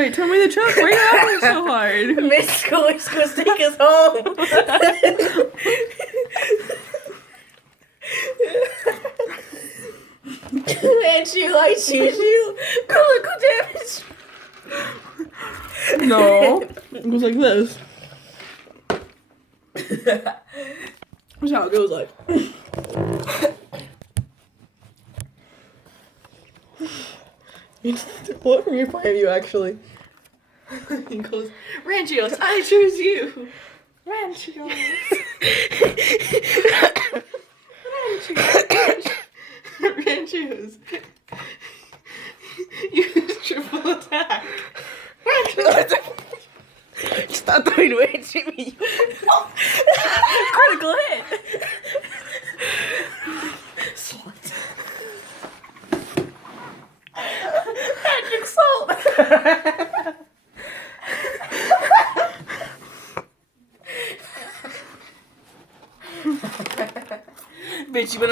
Wait, tell me the joke. Why are you laughing so hard? Miss Squish was take us home. And she like shoo. Critical damage. No. It goes like this. That's how it goes like. What from your point of view, actually? He goes, Ranchios, I choose you. Ranchios. Ranchios. Use triple attack. Stop throwing away at Jimmy. Critical hit. Slut. Magic salt. Bitch, you been